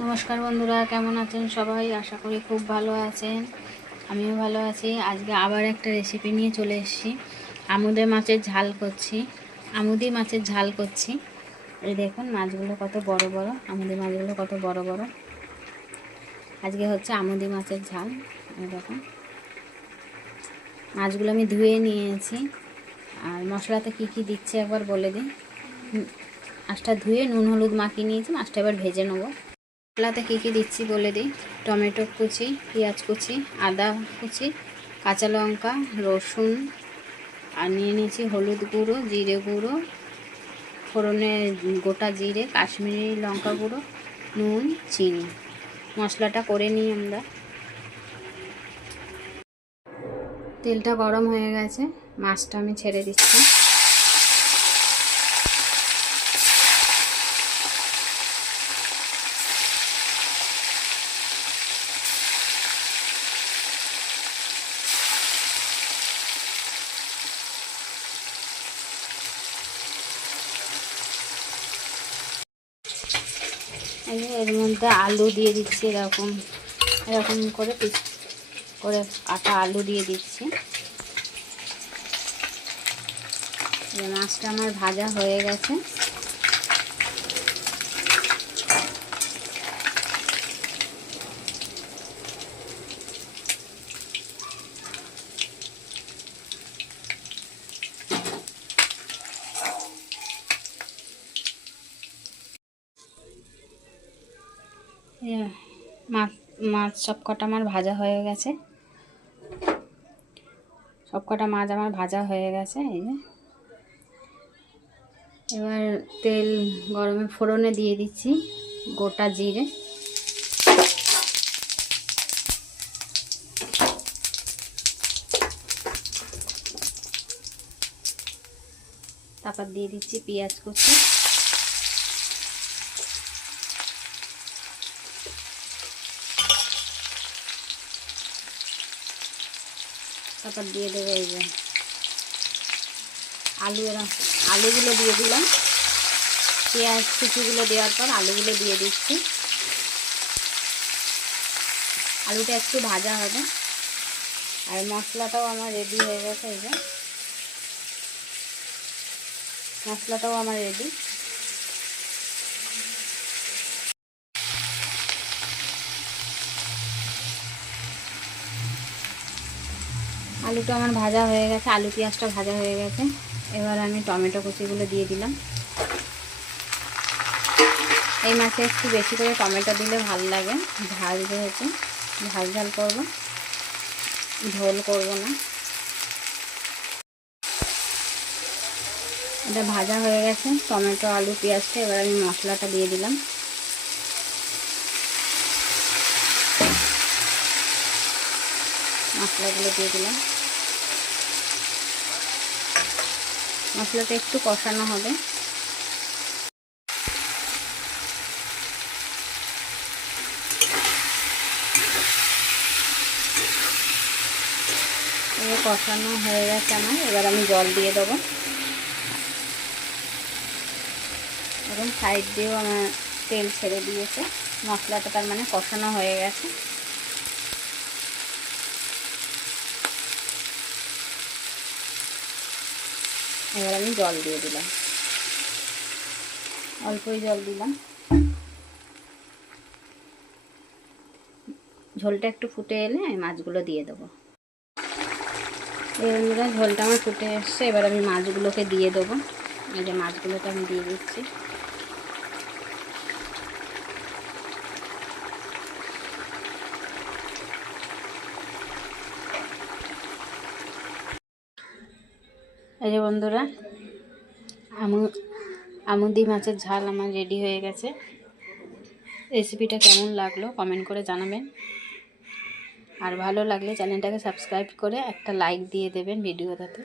নমস্কার বন্ধুরা, কেমন আছেন সবাই? আশা করি খুব ভালো আছেন। আমিও ভালো আছি। আজকে আবার একটা রেসিপি নিয়ে চলে এসেছি। আমুদে মাছের ঝাল করছি, আমুদি মাছের ঝাল করছি। এই দেখুন মাছগুলো কত বড় বড়, আমুদি মাছগুলো কত বড় বড়। আজকে হচ্ছে আমুদি মাছের ঝাল। এই দেখুন মাছগুলো আমি ধুয়ে নিয়েছি। আর মশলাতে কি কি দিচ্ছি একবার বলে দিই। মাছটা ধুয়ে নুন হলুদ মাখিয়ে নিয়েছি, মাছটা এবার ভেজে নেবো। মশলাতে কী কী দিচ্ছি বলে দিই। টমেটো কুচি, পেঁয়াজ কুচি, আদা কুচি, কাঁচা লঙ্কা, রসুন, আর নিয়ে নিয়েছি হলুদ গুঁড়ো, জিরে গুঁড়ো, ফোড়নে গোটা জিরে, কাশ্মীরি লঙ্কা গুঁড়ো, নুন, চিনি। মশলাটা করে নিই আমরা। তেলটা গরম হয়ে গেছে, মাছটা আমি ছেড়ে দিচ্ছি। এর মধ্যে আলু দিয়ে দিচ্ছি, এরকম এরকম করে পিস করে কাটা আলু দিয়ে দিচ্ছি। মাছটা আমার ভাজা হয়ে গেছে। মাছ মাছ সব কটা আমার ভাজা হয়ে গেছে। সব কটা মাছ আমার ভাজা হয়ে গেছে। এই যে এবার তেল গরমে ফোড়নে দিয়ে দিচ্ছি গোটা জিরে, তারপর দিয়ে দিচ্ছি পেঁয়াজ কুচি, তারপর দিয়ে দেবো এই যে আলুগুলো দিয়ে দিলাম। পেঁয়াজ কুচিগুলো দেওয়ার পর আলুগুলো দিয়ে দিচ্ছি। আলুটা একটু ভাজা হবে। আর মশলাটাও আমার রেডি হয়ে গেছে। এই যে মশলাটাও আমার রেডি। আলুটা আমার ভাজা হয়ে গেছে, আলু পেঁয়াজটা ভাজা হয়ে গেছে। এবার আমি টমেটো কুচিগুলো দিয়ে দিলাম। এই মাছে একটু বেশি করে টমেটো দিলে ভালো লাগে, ঝাল যেহেতু ঝাল ঝাল করবো, ঝোল করবো না। এটা ভাজা হয়ে গেছে টমেটো আলু পেঁয়াজটা। এবার আমি মশলাটা দিয়ে দিলাম। মশলাগুলো দিয়ে দিলাম। মশলাটা একটু কষানো হবে। এবার কষানো হয়ে গেছে আমার। এবার আমি জল দিয়ে দেবো। এবং সাইড দিয়েও আমার তেল ছেড়ে দিয়েছে। মশলাটা তার মানে কষানো হয়ে গেছে। এবার আমি জল দিয়ে দিলাম, অল্পই জল দিলাম। ঝোলটা একটু ফুটে এলে আমি মাছগুলো দিয়ে দেবো। এবার ঝোলটা আমার ফুটে এসছে। এবার আমি মাছগুলোকে দিয়ে দেবো। এই যে মাছগুলোকে আমি দিয়ে দিচ্ছি। এই যে বন্ধুরা, আমুদি মাছের ঝাল আমার রেডি হয়ে গেছে। রেসিপিটা কেমন লাগলো কমেন্ট করে জানাবেন। আর ভালো লাগলে চ্যানেলটাকে সাবস্ক্রাইব করে একটা লাইক দিয়ে দেবেন ভিডিওটাতে।